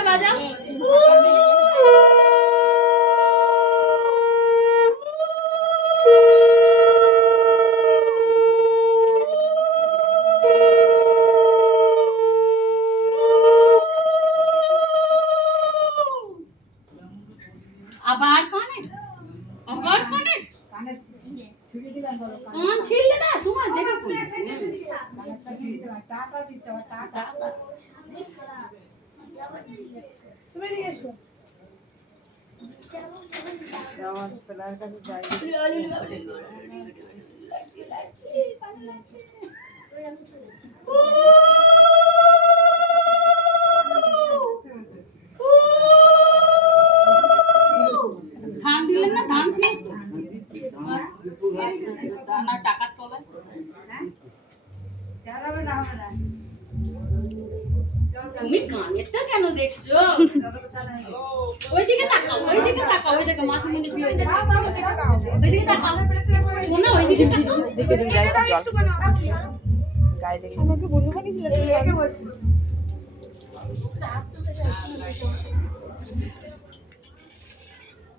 বাজাও আবার কানে? আবার কানে? কান ছিললে না তোমার দেখা। ধান দিলেন না? ধান ছিল? আচ্ছা, আচ্ছা, আর টাকার তলায়। তুমি কানেরটা কেন দেখছ? ওইদিকে তাকাও ওইদিকে তাকাও ওই দিকে মাথা মুনি দিয়ে ওই দিকে ওইদিকে তাকাও শোনা ওইদিকে তাকাও। দেখে দিন গায়ে জল। গায়ে লেগে আমাকে বন্ধু বানিয়েছিল।